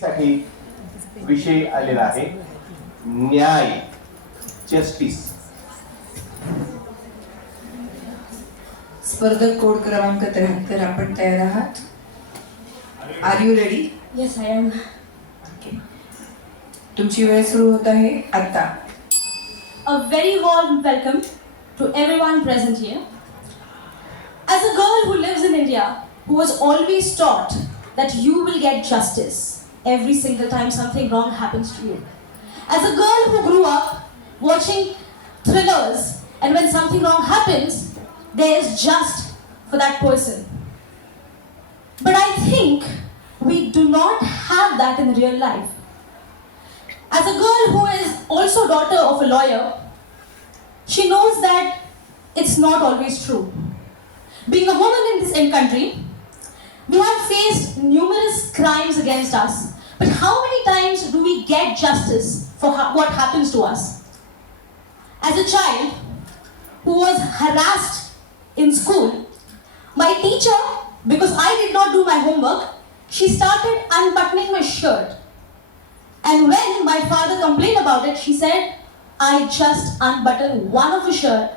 साठी विषय आलेला आहे न्याय जस्टिस स्पर्धक कोड क्रमांक त्र्याहत्तर आपण तयार आहात are you ready Yes, I am. तुमची वेळ सुरू होत आहे आता A very warm welcome to everyone present here. As a girl who lives in India, who was always taught that you will get justice every single time something wrong happens to you. As a girl who grew up watching thrillers, and when something wrong happens, there is just for that person. But I think we do not have that in real life. As a girl who is also daughter of a lawyer, she knows that it's not always true. Being a woman in this in country, we have faced numerous crimes against us. But how many times do we get justice for ha- what happens to us? As a child who was harassed in school, my teacher, because I did not do my homework, she started unbuttoning my shirt. And when my father complained about it, she said, I just unbuttoned one of her shirt,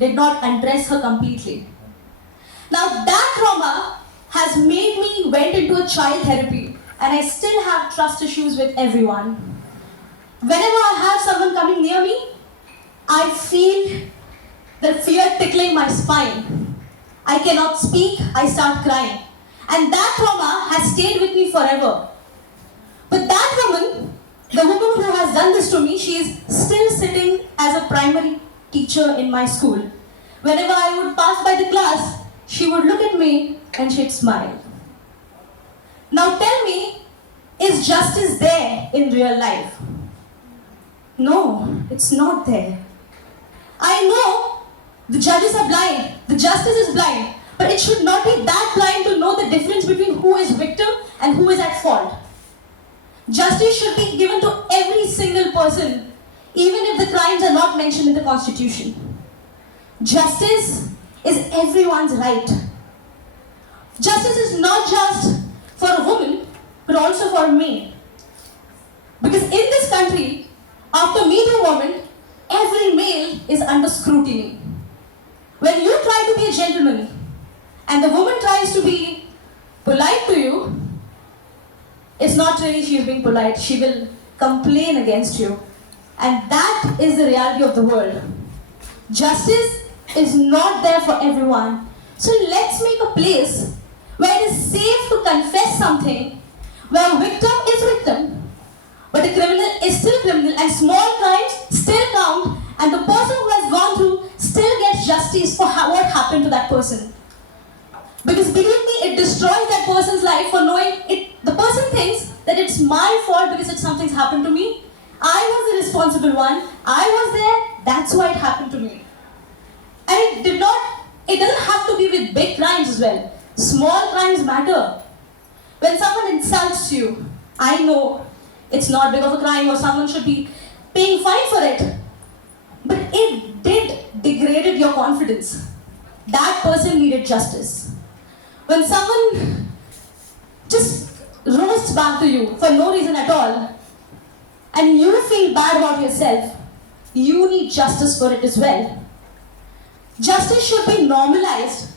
did not undress her completely. Now that trauma has made me went into a child therapy and I still have trust issues with everyone. Whenever I have someone coming near me, I feel the fear tickling my spine. I cannot speak, I start crying. And that trauma has stayed with me forever. But that woman, the woman who has done this to me, she is still sitting as a primary teacher in my school. Whenever I would pass by the class, she would look at me and she'd smile. Now tell me, is justice there in real life? No, it's not there. I know the judges are blind, the justice is blind, but it should not be that blind to know the difference between who is victim and who is at fault. Justice should be given to every single person, even if the crimes are not mentioned in the constitution. Justice is everyone's right. Justice is not just for a woman, but also for a man. Because in this country, after Me Too woman, every male is under scrutiny. When you try to be a gentleman and the woman tries to be polite to you, it's not really she's being polite, she will complain against you. And that is the reality of the world. Justice is not there for everyone. So let's make a place where it is safe to confess something, where victim is victim, but the criminal is still criminal and small crimes still count and the person who has gone through still gets justice for ha- what happened to that person. Because believe me, it destroys that person's life for knowing it. The person thinks that it's my fault because something's happened to me. I was the responsible one. I was there. That's why it happened to me. And it did not. It doesn't have to be with big crimes as well. Small crimes matter. When someone insults you, I know it's not big of a crime or someone should be paying fine for it. But it did degraded your confidence. That person needed justice. When someone just roasts back to you for no reason at all, and you feel bad about yourself, you need justice for it as well. Justice should be normalized.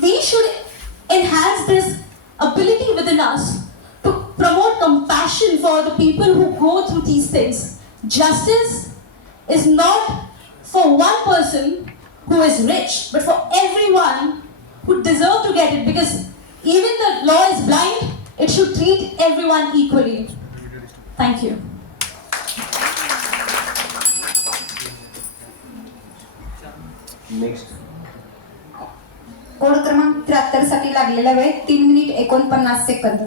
We should enhance this ability within us to promote compassion for the people who go through these things. Justice is not for one person who is rich, but for everyone who deserve to get it because even the law is blind, it should treat everyone equally. Thank you. Next. Code क्रमांक त्र्याहत्तरसाठी लागलेला वेळ तीन minute एकोणपन्नास second.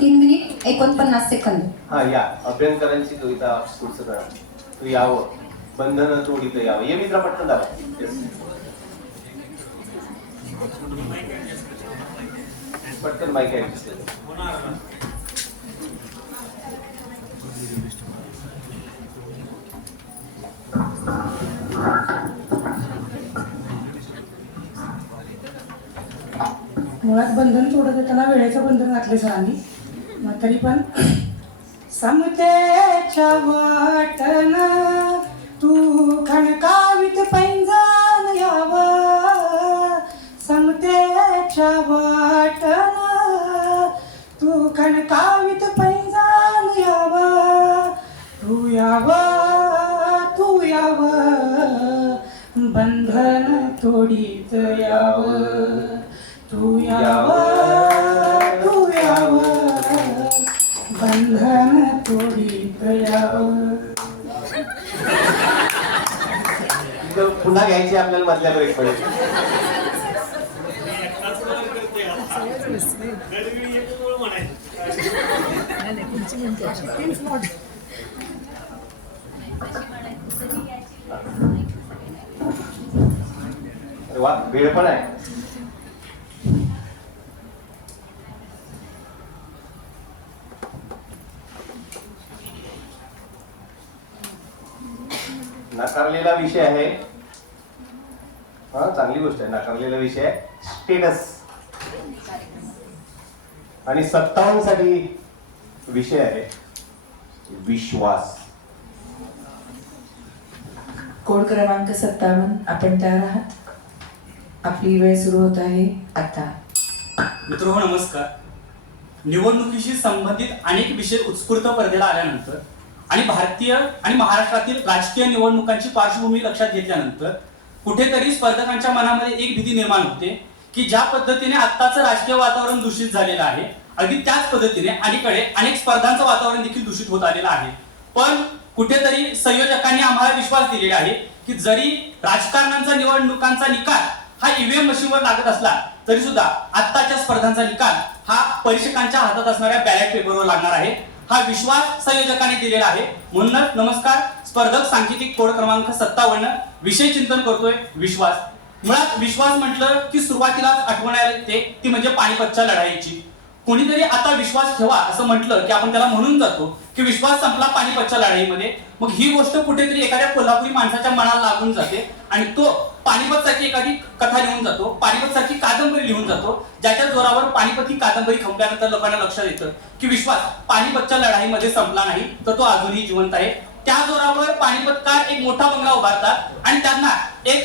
तीन minute एकोणपन्नास second. हा या. अभ्यंकरांची कविता पुढचं करा. तू यावं. बंधन तोडीत यावं. ये मित्र पटकन दाबा पटकन माहिती आहे मुळात बंधन थोडं देताना वेळेचं बंधन घातले सरांनी. मग तरी पण समतेच्या वाटन तू खणकावित पैंजण याव. समतेच्या वाटन तू खणकावित पैंजण याव. तू याव तू याव बंधन तोडीत याव. तू याव तू याव बंधन तोडीत याव इथं पुन्हा घ्यायची आपल्याला मधल्या ब्रेकमध्ये. वा वेळ पण आहे. नाकारलेला विषय आहे. हा चांगली गोष्ट आहे. नाकारलेला विषय आहे. स्टेटस आणि सत्तावन्नसाठी विषय आहे. विश्वास. कोड क्रमांक सत्तावन्न. आपण तयार आहात? आपली वेळ सुरू होत आहे. आता. मित्र नमस्कार. निवडणुकीशी संबंधित अनेक विषय उत्स्फूर्त पडद्याला आल्यानंतर आणि भारतीय आणि महाराष्ट्रातील राजकीय निवडणुकांची पार्श्वभूमी लक्षात घेतल्यानंतर कुठेतरी स्पर्धकांच्या मनामध्ये एक भीती निर्माण होते की ज्या पद्धतीने आत्ताचं राजकीय वातावरण दूषित झालेलं आहे अगदी त्याच पद्धतीने अलीकडे अनेक स्पर्धांचं वातावरण देखील दूषित होत आलेलं आहे. पण कुठेतरी संयोजकांनी आम्हाला विश्वास दिलेला आहे की जरी राजकारणांचा निवडणुकांचा निकाल हा ईव्हीएम मशीनवर लागत असला तरी सुद्धा आत्ताच्या स्पर्धांचा निकाल हा परीक्षकांच्या हातात असणाऱ्या बॅलेट पेपरवर लागणार आहे. हा विश्वास संयोजकांनी दिलेला आहे. म्हणूनच नमस्कार स्पर्धक सांकेतिक कोड क्रमांक सत्तावन्न विषय चिंतन करतोय विश्वास. मुळात विश्वास म्हटलं की सुरुवातीलाच आठवण्याला येते ती म्हणजे पानिपतच्या लढाईची. कोणीतरी आता विश्वास ठेवा असं म्हटलं की आपण त्याला म्हणून जातो की विश्वास संपला पानिपतच्या लढाईमध्ये मग ही गोष्ट कुठेतरी एखाद्या कोल्हापुरी माणसाच्या मनाला लागून जाते आणि तो पानिपत सारखी एखादी कथा लिहून जातो पानिपत सारखी कादंबरी लिहून जातो ज्याच्या जोरावर पानिपत ही कादंबरी खंपल्यानंतर लोकांना लक्षात येतं की विश्वास पानिपतच्या लढाईमध्ये संपला नाही तर तो अजूनही जिवंत आहे. त्या जोरावर पानिपतकार एक मोठा बंगला उभारतात आणि त्यांना एक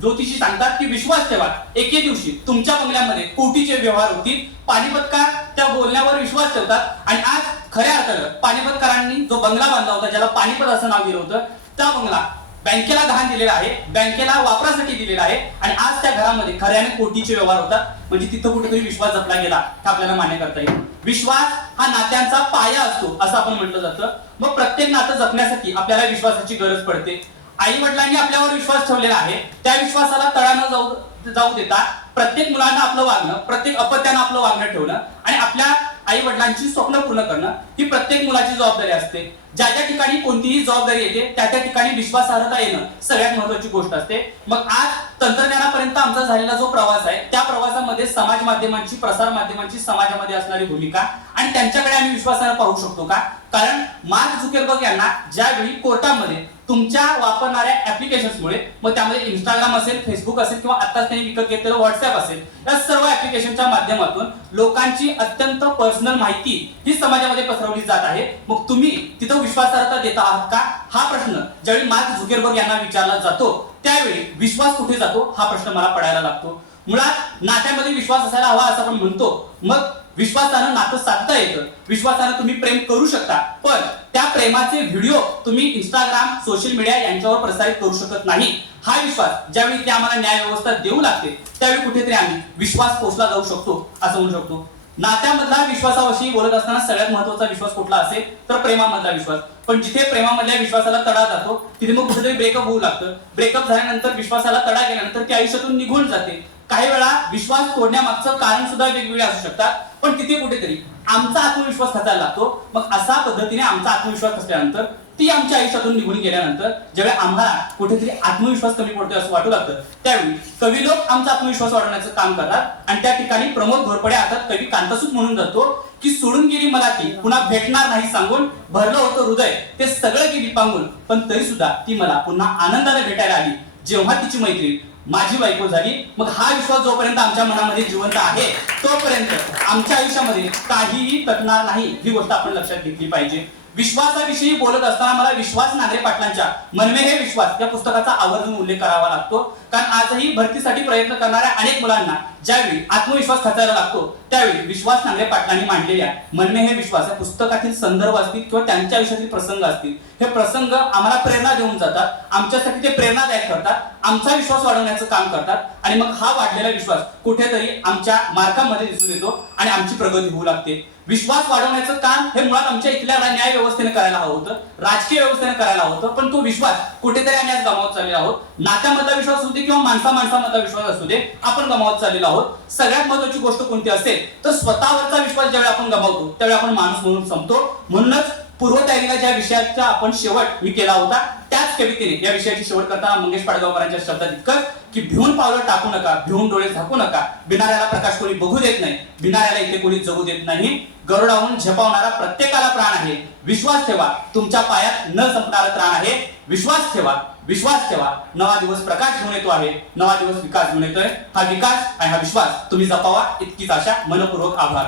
ज्योतिषी सांगतात की विश्वास ठेवा. एके दिवशी तुमच्या बंगल्यामध्ये कोटीचे व्यवहार होतील. पानिपतकार त्या बोलण्यावर विश्वास ठेवतात. आणि आज खऱ्या अर्थानं पानिपतकरांनी जो बंगला बांधला होता ज्याला पानिपत असं नाव दिलं होतं त्या बंगला बँकेला गहाण दिलेला आहे. बँकेला वापरासाठी दिलेला आहे. आणि आज त्या घरामध्ये खऱ्याने कोटीचे व्यवहार होतात. म्हणजे तिथं कुठेतरी विश्वास जपला गेला हे आपल्याला मान्य करता येईल. विश्वास हा नात्यांचा पाया असतो असं आपण म्हटलं जातं. मग प्रत्येक नातं जपण्यासाठी आपल्याला विश्वासाची गरज पडते. आई वडिलांनी आपल्यावर विश्वास ठेवलेला आहे. त्या विश्वासाला तळानं न जाऊ जाऊ देता प्रत्येक मुलांना आपलं वागणं प्रत्येक अपत्यानं आपलं वागणं ठेवणं आणि आपल्या आई वडिलांची स्वप्न पूर्ण करणं ही प्रत्येक मुलाची जबाबदारी असते. ज्या ज्या ठिकाणी कोणतीही जबाबदारी येते त्या त्या ठिकाणी विश्वासार्हता येणं सगळ्यात महत्वाची गोष्ट असते. मग आज तंत्रज्ञानापर्यंत आमचा झालेला जो प्रवास आहे त्या प्रवासामध्ये समाज माध्यमांची प्रसार माध्यमांची समाजामध्ये असणारी भूमिका आणि त्यांच्याकडे आम्ही विश्वासानं पाहू शकतो का? कारण मार्क झुकेरबर्ग यांना ज्यावेळी कोर्टामध्ये तुमच्या वापरणाऱ्या ऍप्लिकेशन्समुळे मग त्यामध्ये इंस्टाग्राम असेल फेसबुक असेल किंवा आताच त्यांनी विकत घेतलेलं व्हॉट्सअप असेल या सर्व ऍप्लिकेशनच्या माध्यमातून लोकांची अत्यंत पर्सनल माहिती ही समाजामध्ये पसरवली जात आहे. मग तुम्ही तिथं विश्वासार्हता देता आहात का? हा प्रश्न ज्यावेळी मार्क झुकेरबर्ग यांना विचारला जातो त्यावेळी विश्वास कुठे जातो? हा प्रश्न मला पडायला लागतो. मुळात नात्यामध्ये विश्वास असायला हवा असं आपण म्हणतो. मग विश्वासानं नातं साधता येतं. विश्वासानं तुम्ही प्रेम करू शकता. पण त्या प्रेमाचे व्हिडिओ तुम्ही इंस्टाग्राम सोशल मीडिया यांच्यावर प्रसारित करू शकत नाही. हा विश्वास ज्यावेळी ते आम्हाला न्याय व्यवस्था देऊ लागते त्यावेळी कुठेतरी आम्ही विश्वास पोचला जाऊ शकतो असं म्हणू शकतो. नात्यामधला विश्वासाविषयी बोलत असताना सगळ्यात महत्त्वाचा विश्वास कुठला असेल? तर प्रेमामधला विश्वास. पण जिथे प्रेमामधल्या विश्वासाला तडा जातो तिथे मग कुठेतरी ब्रेकअप होऊ लागतं. ब्रेकअप झाल्यानंतर विश्वासाला तडा गेल्यानंतर ती आयुष्यातून निघून जाते. काही वेळा विश्वास तोडण्यामागचं कारण सुद्धा वेगवेगळे असू शकतात पण तिथे कुठेतरी आमचा आत्मविश्वास खचायला लागतो? मग असा पद्धतीने आमचा आत्मविश्वास खचल्यानंतर ती आमच्या आयुष्यातून निघून गेल्यानंतर ज्यावेळी आम्हाला कुठेतरी आत्मविश्वास कमी पडतोय असं वाटू लागतं त्यावेळी कवी लोक आमचा आत्मविश्वास वाढवण्याचं काम करतात. आणि त्या ठिकाणी प्रमोद घोरपडे आता कवी कांतासूत म्हणून जातो की सोडून गेली मला ती पुन्हा भेटणार नाही सांगून भरलं होतं हृदय ते सगळं गेली पांगून पण तरी सुद्धा ती मला पुन्हा आनंदाने भेटायला आली. जेव्हा तिची मैत्रीण माझी बायको झाली मग हा विश्वास जोपर्यंत आमच्या मनामध्ये जिवंत आहे तोपर्यंत आमच्या आयुष्यामध्ये काहीही तटणार नाही ही गोष्ट आपण लक्षात घेतली पाहिजे. विश्वासाविषयी बोलत असताना मला विश्वास नागरे पाटलांच्या मनमे हे विश्वास या पुस्तकाचा आवर्जून उल्लेख करावा लागतो. कारण आजही भरतीसाठी प्रयत्न करणाऱ्या अनेक मुलांना ज्यावेळी आत्मविश्वास खचायला लागतो त्यावेळी विश्वास नांगरे पाटलांनी मांडलेल्या मनमे हे विश्वास या पुस्तकातील संदर्भ असतील किंवा त्यांच्या आयुष्यातील प्रसंग असतील हे प्रसंग आम्हाला प्रेरणा देऊन जातात आमच्यासाठी ते प्रेरणादायक करतात आमचा विश्वास वाढवण्याचं काम करतात आणि मग हा वाढलेला विश्वास कुठेतरी आमच्या मार्कामध्ये दिसून येतो आणि आमची प्रगती होऊ लागते. विश्वास वाढवण्याचं काम हे मुळात आमच्या इथल्या न्याय व्यवस्थेने करायला हवं होतं राजकीय व्यवस्थेने करायला हवं होतं पण तो विश्वास कुठेतरी आम्ही आज गमावत चाललेलो आहोत. नात्यामधला विश्वास असू दे किंवा माणसा माणसामधला विश्वास असू दे आपण गमावत चाललेलो आहोत. सगळ्यात महत्वाची गोष्ट कोणती असेल तर स्वतःवरचा विश्वास ज्यावेळी आपण गमावतो त्यावेळी आपण माणूस म्हणून संपतो. म्हणूनच पूर्वतयारीला ज्या विषयाचा आपण शेवट मी केला होता त्याच कवितेने या विषयाची शेवट करताना मंगेश पाडगावकरांच्या शब्दात इतकं की भिवून पावलं टाकू नका भिवून डोळे झाकू नका. भिनाऱ्याला प्रकाश कोणी बघू देत नाही बिनाऱ्याला इथे कोणी जगू देत नाही. गरुडाहून झेपावणारा प्रत्येकाला प्राण आहे. विश्वास ठेवा तुमच्या पायात न संपणारा प्राण आहे. विश्वास ठेवा विश्वास ठेवा. नवा दिवस प्रकाश घेऊन येतो आहे. नवा दिवस विकास घेऊन येतोय. हा विकास आणि हा विश्वास तुम्ही जपावा. इतकीच आशा. मनपूर्वक आभार.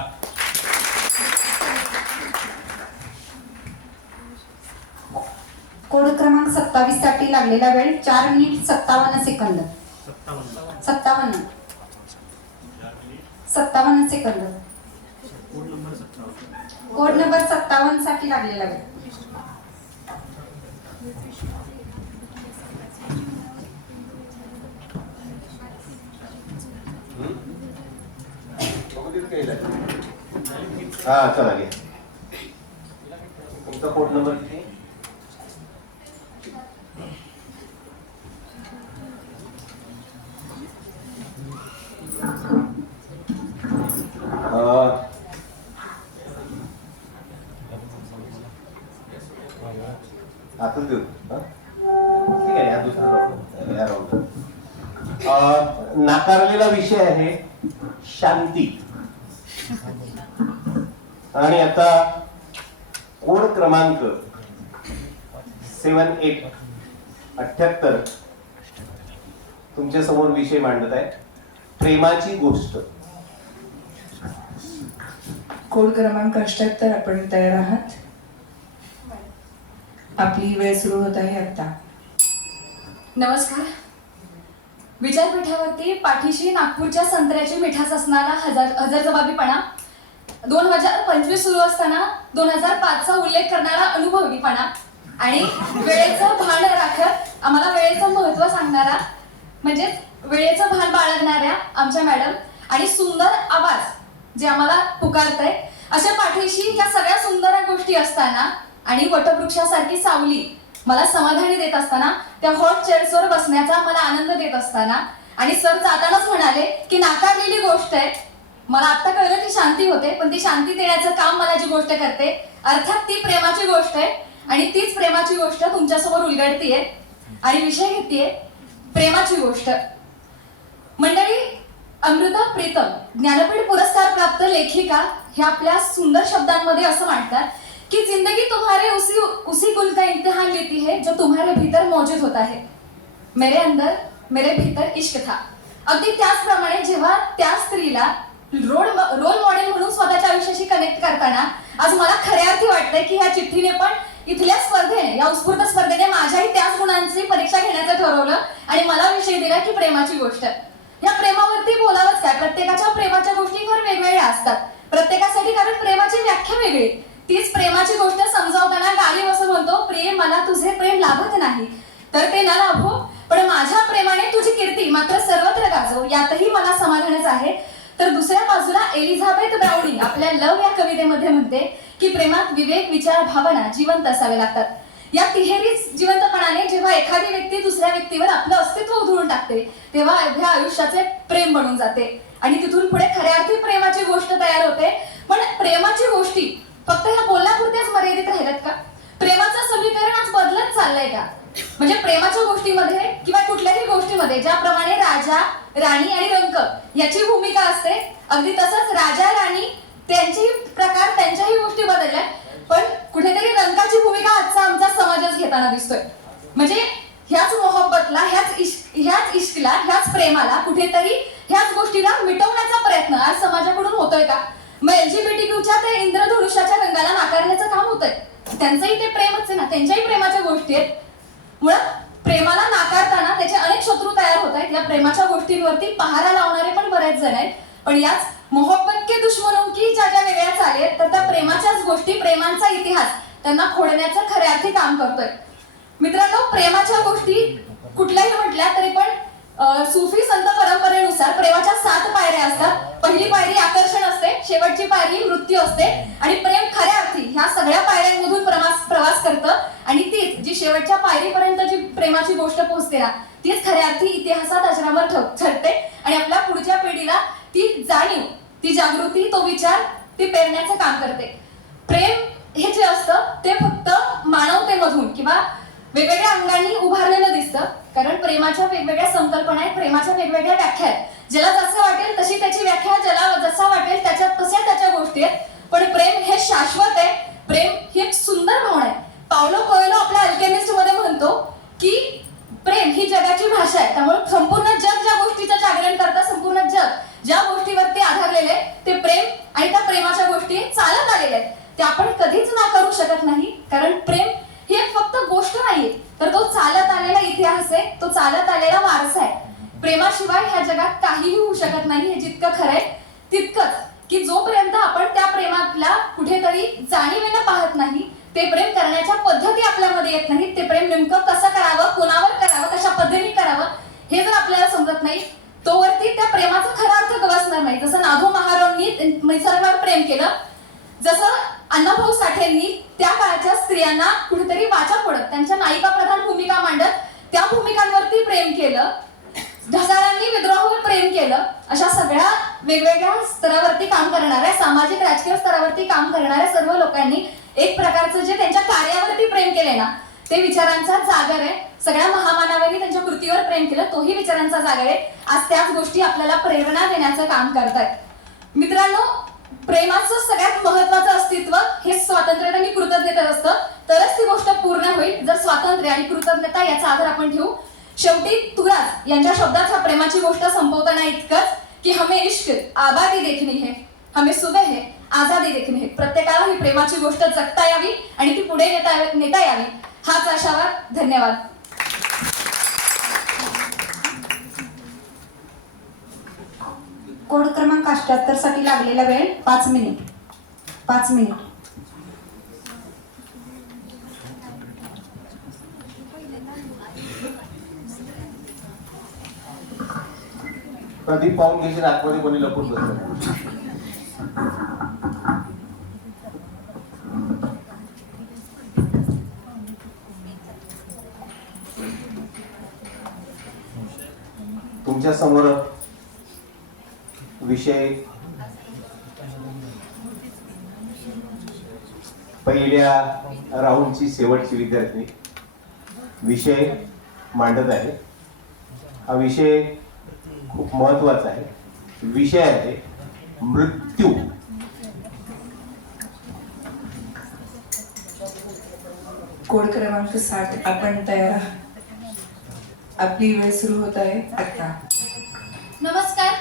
कोड क्रमांक सत्तावीससाठी लागलेला वेळ चार मिनिट सत्तावन्न सेकंद. सत्तावन्न. सत्तावन्न सेकंद. कोड नंबर सत्तावन्नसाठी लागलेला वेळ. हा चला घे. तुमचा कोड नंबर किती? आताच देऊ. हा? ठीक आहे या दुसरा नाकारलेला विषय आहे शांती आणि आता कोड क्रमांक सेवन एट अठ्याहत्तर. तुमच्यासमोर विषय मांडत आहे. प्रेमाची गोष्ट. कोड क्रमांक अष्ट्याहत्तर आपण तयार आहात. आपली वेळ सुरू होत आहे आता नमस्कार. विचारपीठावरती पाठीशी नागपूरच्या संत्र्याची मिठास असणारा हजार हजरजबाबीपणा दोन हजार पंचवीस सुरू असताना दोन हजार पाचचा उल्लेख करणारा अनुभवीपणा आणि वेळेचं भान राखत आम्हाला वेळेचं महत्त्व सांगणारा म्हणजेच वेळेचं भान बाळगणाऱ्या आमच्या मॅडम आणि सुंदर आवाज जे आम्हाला पुकारतंय अशा पाठीशी या सगळ्या सुंदर गोष्टी असताना आणि वटवृक्षासारखी सावली मला समाधानी देत असताना त्या हॉट चेअर्सवर बसण्याचा मला आनंद देत असताना आणि सर जातानाच म्हणाले की नाकारलेली गोष्ट आहे मला आता कळलं की शांती होते पण ती शांती देण्याचं काम मला जी गोष्ट करते अर्थात ती प्रेमाची गोष्ट आहे आणि तीच प्रेमाची गोष्ट तुमच्यासमोर उलगडतीये आणि विषय घेतीये प्रेमाची गोष्ट. मंडळी अमृता प्रीतम ज्ञानपीठ पुरस्कार प्राप्त लेखिका ह्या आपल्या सुंदर शब्दांमध्ये असं मांडतात की जिंदगी तुम्हारे उसी उसी गुल का इम्तिहान लेती है जो तुम्हारे भीतर मौजूद होता है. मेरे अंदर मेरे भीतर इश्क था. अगदी त्याचप्रमाणे जेव्हा त्या स्त्रीला रोल रोल मॉडेल म्हणून स्वतःच्या आयुष्याशी कनेक्ट करताना आज मला खऱ्या अर्थी वाटतंय की ह्या चिठ्ठीने पण इथल्या स्पर्धेने या उत्स्फूर्त स्पर्धेने माझ्याही त्याच गुणांची परीक्षा घेण्याचं ठरवलं आणि मला विषय दिला की प्रेमाची गोष्ट. या प्रेमावरती बोलावंच काय? प्रत्येकाच्या प्रेमाच्या गोष्टी फार वेगवेगळ्या असतात. प्रत्येकासाठी कारण प्रेमाची व्याख्या वेगळी. तीच प्रेमाची गोष्ट समजावताना गाली असं म्हणतो प्रेम मला तुझे प्रेम लाभत नाही. तर ते ना लाभो पण माझ्या प्रेमाने तुझी कीर्ती मात्र सर्वत्र गाजव यातही मला समाधानच आहे. तर दुसऱ्या बाजूला एलिझाबेथ ब्राउनी आपल्या लव या कवितेमध्ये म्हणते की प्रेमात विवेक विचार भावना जिवंत असावे लागतात. या तिहेरीच जिवंतपणाने जेव्हा एखादी व्यक्ती दुसऱ्या व्यक्तीवर आपलं अस्तित्व उधळून टाकते तेव्हा अवघ्या आयुष्याचे प्रेम बनून जाते. आणि तिथून पुढे खऱ्या अर्थी प्रेमाची गोष्ट तयार होते. पण प्रेमाची गोष्टी फक्त ह्या बोलण्यापुरत्याच मर्यादित राहिल्यात का? प्रेमाचं समीकरण आज बदलत चाललंय का? म्हणजे प्रेमाच्या गोष्टीमध्ये किंवा कुठल्याही गोष्टीमध्ये ज्याप्रमाणे राजा राणी आणि रंक याची भूमिका असते अगदी तसंच राजा राणी त्यांचेही प्रकार त्यांच्याही गोष्टी बदलल्या पण कुठेतरी रंकाची भूमिका आजचा आमचा समाजच घेताना दिसतोय. म्हणजे ह्याच मोहब्बतला ह्याच इश्क ह्याच इश्कला ह्याच प्रेमाला कुठेतरी ह्याच गोष्टीला मिटवण्याचा प्रयत्न आज समाजाकडून होतोय का? मग एलजीबीटी क्यूच्या ते इंद्रधनुष्याच्या रंगाला नाकारण्याचं काम होतंय. त्यांचंही ते प्रेमच आहे ना त्यांच्याही प्रेमाच्या गोष्टी आहेत. मुळात प्रेमाला नाकारताना त्याचे अनेक शत्रू तयार होत आहेत. या प्रेमाच्या गोष्टींवरती पहारा लावणारे पण बरेच जण आहेत. पण याच मोहब्बत के दुश्मनों की ज्या ज्या वेगळ्या चाली आहेत तर त्या प्रेमाच्याच गोष्टी प्रेमांचा इतिहास त्यांना खोडण्याचं खऱ्या अर्थी काम करतोय. मित्रांनो प्रेमाच्या गोष्टी कुठल्याही म्हटल्या तरी पण सुफी संत परंपरेनुसार प्रेमाच्या सात पायऱ्या असतात. पहिली पायरी आकर्षण असते शेवटची पायरी मृत्यू असते. आणि प्रेम खऱ्या अर्थी ह्या सगळ्या पायऱ्यांमधून प्रवास प्रवास करतं. आणि तीच जी शेवटच्या पायरीपर्यंत जी प्रेमाची गोष्ट पोहोचते ना तीच खऱ्या अर्थी इतिहासात अजरामर ठरते. आणि आपल्या पुढच्या पिढीला ती जाणीव ती जागृती तो विचार ती पेरण्याचं काम करते. प्रेम हे जे असतं ते फक्त मानवतेमधून किंवा वेगवेगळ्या अंगांनी उभारलेलं दिसतं. कारण प्रेमाच्या वेगवेगळ्या संकल्पना आहेत प्रेमाच्या वेगवेगळ्या व्याख्या आहेत. ज्याला जसं वाटेल तशी त्याची व्याख्या ज्याला जसा वाटेल त्याच्यात तशा त्याच्या गोष्टी आहेत. पण प्रेम हे शाश्वत आहे. प्रेम ही एक सुंदर भावना आहे. पावलो कोयलो आपल्या अल्केमिस्टमध्ये म्हणतो की प्रेम ही जगाची भाषा आहे. त्यामुळे संपूर्ण जग ज्या गोष्टीचं जागरण करतं संपूर्ण जग ज्या गोष्टीवरती आधारलेले ते प्रेम आणि त्या प्रेमाच्या गोष्टी चालत आलेल्या आहेत. ते आपण कधीच नाकारू शकत नाही. कारण प्रेम ही एक फक्त गोष्ट नाहीये. तर तो चालत आलेला इतिहास आहे तो चालत आलेला वारसा आहे. प्रेमाशिवाय ह्या जगात काहीही होऊ शकत नाही हे जितकं खरंय तितकंच. की जोपर्यंत आपण त्या प्रेमातला कुठेतरी जाणीवेनं पाहत नाही ते प्रेम करण्याच्या पद्धती आपल्यामध्ये येत नाही ते प्रेम नेमकं कसं करावं कोणावर करावं कशा पद्धतीने करावं हे जर आपल्याला समजत नाही तोवरती त्या प्रेमाचा खरा अर्थ गवसणार नाही. जसं नागो महाराजांनी निसर्गावर प्रेम केलं जसं अण्णाभाऊ साठेंनी त्या काळच्या स्त्रियांना कुठेतरी वाचा पडत त्यांच्या नायिका प्रधान भूमिका मांडत त्या भूमिकांवरती प्रेम केलं ढसाळांनी विद्रोहावर प्रेम केलं अशा सगळ्या वेगवेगळ्या स्तरावरती काम करणाऱ्या सामाजिक राजकीय स्तरावरती काम करणाऱ्या सर्व लोकांनी एक प्रकारचं जे त्यांच्या कार्यावरती प्रेम केलंय ना ते विचारांचा जागर आहे. सगळ्या महामानवांनी त्यांच्या कृतीवर प्रेम केलं तोही विचारांचा जागर आहे. आज त्याच गोष्टी आपल्याला प्रेरणा देण्याचं काम करतायत. मित्रांनो प्रेमाचं सगळ्यात महत्वाचं अस्तित्व हे स्वातंत्र्य आणि कृतज्ञता असतं. तरच ती गोष्ट पूर्ण होईल जर स्वातंत्र्य आणि कृतज्ञता याचा आधार आपण ठेवू शेवटी तुराज यांच्या शब्दात ह्या प्रेमाची गोष्ट संपवताना इतकंच की हमें इश्क आबादी देखणी है हमें सुबह है आझादी देखणी है. प्रत्येकाला ही प्रेमाची गोष्ट जगता यावी आणि ती पुढे नेता नेता यावी. हाच आशावाद. धन्यवाद. कोड क्रमांक अठ्याहत्तरसाठी लागलेला वेळ पाच मिनिट. पाच मिनिट. प्रदीप पाहून घ्यायचे आतमध्ये कोणी लपून बसलं तुमच्यासमोर विषय पहिल्या राऊंडची शेवटची विद्यार्थी विषय मांडत आहे. हा विषय खूप महत्त्वाचा आहे. विषय आहे मृत्यू. कोड क्रमांक साठ आपण तयार आपली वेळ सुरू होत आहे आता. नमस्कार.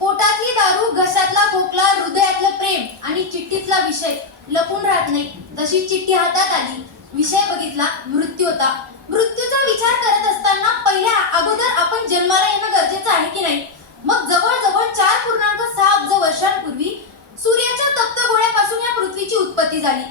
पोटातली दारू घशातला खोकला हृदयातलं प्रेम आणि चिठ्ठीतला विषय. लपून राहत नाही. तशी चिठ्ठी हातात आली विषय बघितला मृत्यू होता. मृत्यूचा विचार करत असताना पहिल्या अगोदर आपण जन्माला येणं गरजेचं आहे की नाही? मग जवळजवळ चार पूर्णांक सहा अब्ज वर्षांपूर्वी सूर्याच्या तप्त गोळ्यापासून या पृथ्वीची उत्पत्ती झाली.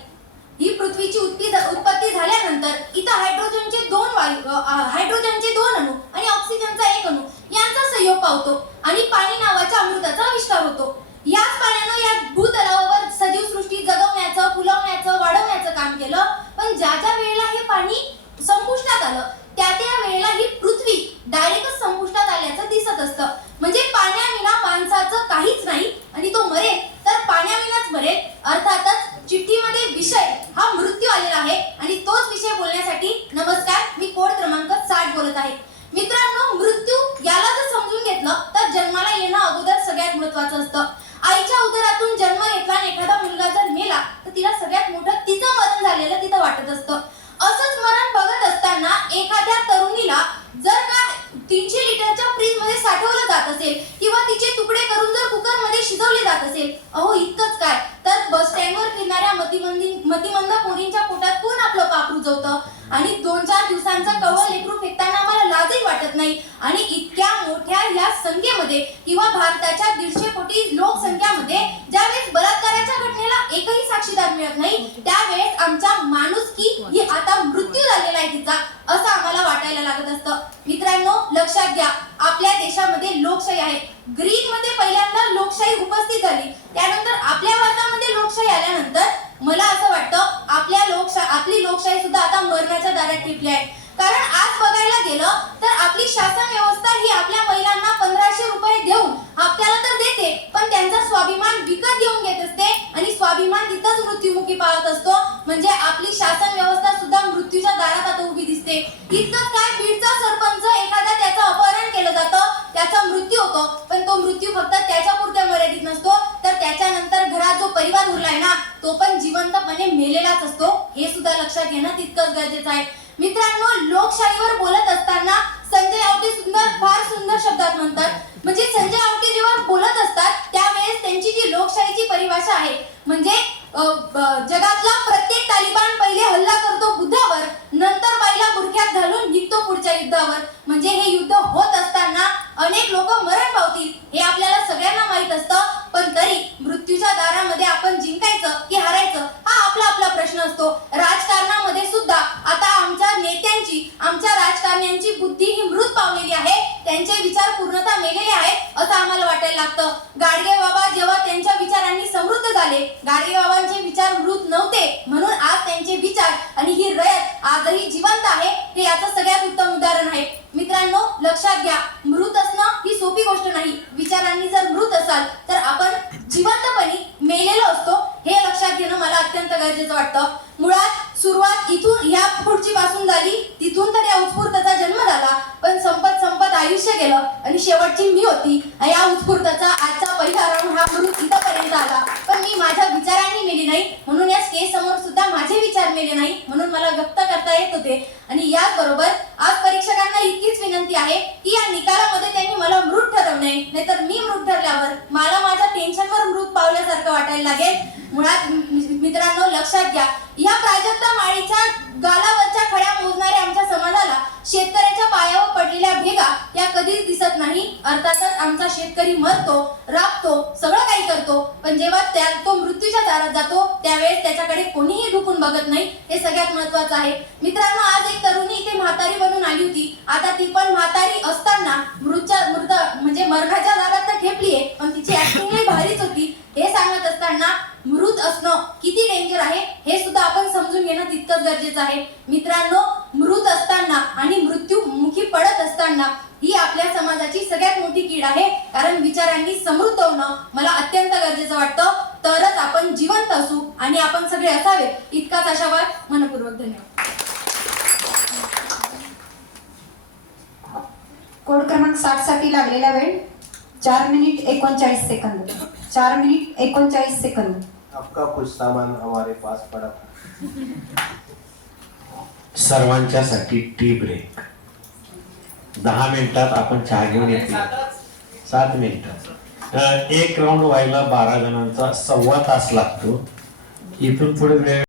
ही पृथ्वीची उत्पत्ती उत्पत्ती झाल्यानंतर इथं हायड्रोजनचे दोन वायू हायड्रोजनचे दोन अणू आणि ऑक्सिजनचा एक अणू यांचा संयोग पावतो आणि पाणी नावाच्या अमृताचा आविष्कार होतो. याच पाण्यानं या भूतलावर सजीव सृष्टी जगवण्याचं फुलवण्याचं वाढवण्याचं काम केलं. पण ज्या ज्या वेळेला हे पाणी संपुष्टात आलं त्या त्या वेळेला ही पृथ्वी डायरेक्टच संपुष्टात आल्याचं दिसत असतं म्हणजे पाण्याविना माणसाचं काहीच नाही आणि तो मरेल तर पाण्याविनाच मरेल अर्थातच चिठ्ठीमध्ये विषय हा मृत्यू आलेला आहे आणि तोच विषय बोलण्यासाठी नमस्कार मी कोड क्रमांक साठ बोलत आहे मित्रांनो मृत्यू याला जर समजून घेतलं तर जन्माला येणं अगोदर सगळ्यात महत्वाचं असतं आईच्या उदरातून जन्म घेतला आणि एखादा मुलगा जर मेला तर तिला सगळ्यात मोठं तिचं मरण झालेलं तिथं वाटत असतं असंच मरण बघत असताना एखाद्या तरुणीला जर का तीनशे लिटरच्या फ्रीजमध्ये साठवलं जात असेल किंवा तिचे तुकडे करून जर कुकरमध्ये शिजवले जात असेल अहो इतकंच काय तर बस स्टँडवर फिरणाऱ्या मतिमंदी मतिमंद पोरींच्या पोटात कोण रुजवतं आणि दोन चार दिवसांचा कवल लेकरू फेकताना आम्हाला लाजही वाटत नाही. आणि इतक्या मोठ्या या संख्येमध्ये किंवा भारताच्या दीडशे कोटी लोकसंख्यामध्ये ज्यावेळेस बलात्काराच्या घटनेला एकही साक्षीदार मिळत नाही त्यावेळेस आमच्या माणुसकी ही आता मृत्यू झालेला आहे तिचा असं आम्हाला वाटायला लागत असतं. मित्रांनो लक्षात घ्या आपल्या देशामध्ये लोकशाही आहे. ग्रीकमध्ये पहिल्यांदा लोकशाही उपस्थित झाली. त्यानंतर आपल्या भारतामध्ये लोकशाही आल्यानंतर मला असं वाटतं आपल्या लोकशाही आपली लोकशाही सुद्धा आता मरणाच्या दारात टिपली आहे. कारण आज बघायला गेलं तर आपली शासन व्यवस्था ही आपल्या महिलांना पंधराशे रुपये देऊन आपल्याला तर देते पण त्यांचा स्वाभिमान विकत घेऊन घेत असते आणि स्वाभिमान तिथंच मृत्युमुखी पाळत असतो. म्हणजे आपली शासन व्यवस्था सुद्धा मृत्यूच्या दारात आता उभी दिसते. इतकं काय बीडचा सरपंच एखादा त्याचं अपहरण केलं जातं त्याचा मृत्यू होतो पण तो मृत्यू फक्त त्याच्या पुरत्या मर्यादित नसतो तर त्याच्यानंतर घरात जो परिवार उरलाय ना तो पण जिवंतपणे मेलेलाच असतो हे सुद्धा लक्षात घेणं तितकंच गरजेचं आहे. मित्रांनो लोकशाहीवर बोलत असताना संजय आवटे सुंदर फार सुंदर शब्दात म्हणतात. म्हणजे संजय आवटे जेव्हा बोलत असतात त्यावेळेस त्यांची जी लोकशाहीची परिभाषा आहे म्हणजे जगात ब- जगातला प्रत्येक तालिबान पहिले हल्ला करतो बुद्धावर नंतर बाईला बुरख्यात घालून निघतो पुढच्या युद्धावर म्हणजे हे युद्ध होत असताना अनेक लोक मरण पावतील हे आपल्याला सगळ्यांना माहीत असतं पण तरी मृत्यूच्या दारामध्ये आपण जिंकायचं की हारायचं हा आपला आपला प्रश्न असतो राजकारणामध्ये सुद्धा आता आमच्या नेत्यांची आमच्या राजकारण्यांची बुद्धी ही मृत पावलेली आहे त्यांचे विचार पूर्णतः मेलेले आहेत असं आम्हाला वाटायला लागतं गाडगे बाबा जेव्हा त्यांच्या विचारांनी समृद्ध झाले गाडगे बाबांचे विचार मृत नव्हते म्हणून आज त्यांचे विचार आणि ही रयत आजही जिवंत आहे हे याचं सगळ्यात उत्तम उदाहरण आहे मित्रांनो लक्षात घ्या मृत असणं ही सोपी गोष्ट नाही विचारांनी जर मृत असाल तर आपण जिवंतपणे मेलेलो असतो हे लक्षात घेणं मला अत्यंत गरजेचं वाटतं मुळात सुरुवात इथून ह्या पुढची पासून झाली तिथून तर या उत्स्फूर्ताचा जन्म झाला पण संपत संपत आयुष्य गेलं आणि शेवटची मी होती आणि या उत्स्फूर्ताचा आजचा पहिला राऊंड हा मृत इथपर्यंत आला पण मी माझ्या विचारांनी मेली नाही म्हणून या स्टेज समोर सुद्धा माझे विचार मेले नाही मला व्यक्त करता येत होते. आणि याचबरोबर आज परीक्षकांना इतकीच विनंती आहे की या निकालामध्ये त्यांनी मला मृत ठरवू नये. नाहीतर मी मृत ठरल्यावर मला माझ्या टेन्शनवर मृत पावल्यासारखं वाटायला लागेल. मुळात मित्रांनो लक्षात घ्या. या प्राजक्ता माळीच्या गालावरच्या खड्या मोजणाऱ्या आमच्या समाजाला शेतकऱ्याच्या पायावर पडलेल्या भेगा या कधीच दिसत नाही. अर्थातच आमचा शेतकरी मरतो राबतो सगळं काही करतो. पण जेव्हा त्या तो मृत्यूच्या दारात जातो त्यावेळेस त्याच्याकडे कोणीही ढुकून बघत नाही. हे सगळ्यात महत्वाचं आहे. मित्रांनो आज एक तरुणी इथे म्हातारी बनून आली होती. आता ती पण म्हातारी असताना मृतच्या मृत म्हणजे मरघाच्या दारात तर ठेपलीये पण तिची ऍक्टिंगही भारीच होती. हे सांगत असताना मृत असणं किती डेंजर आहे हे सुद्धा आपण समजून घेणं तितकंच गरजेचं आहे. मित्रांनो मृत असताना आणि मृत्यू मुखी पडत असताना ही आपल्या समाजाची सगळ्यात मोठी कीड आहे. कारण विचारांनी समृद्ध होणं मला अत्यंत गरजेचं वाटतं. तरच आपण जिवंत असू आणि आपण सगळे असावे. इतकाच आशावाद. मनपूर्वक धन्यवाद. कोड क्रमांक साठसाठी लागलेला वेळ चार मिनिट एकोणचाळीस सेकंद. चार मिनिट एकोणचाळीस सेकंद. आपका कुछ सामान हमारे पास पड़ा. था सर्वांच्यासाठी टी ब्रेक. दहा मिनिटात आपण चहा घेऊन येतो सात मिनिटात एक राऊंड व्हायला बारा जणांचा सव्वा तास लागतो. इथून पुढे वेळ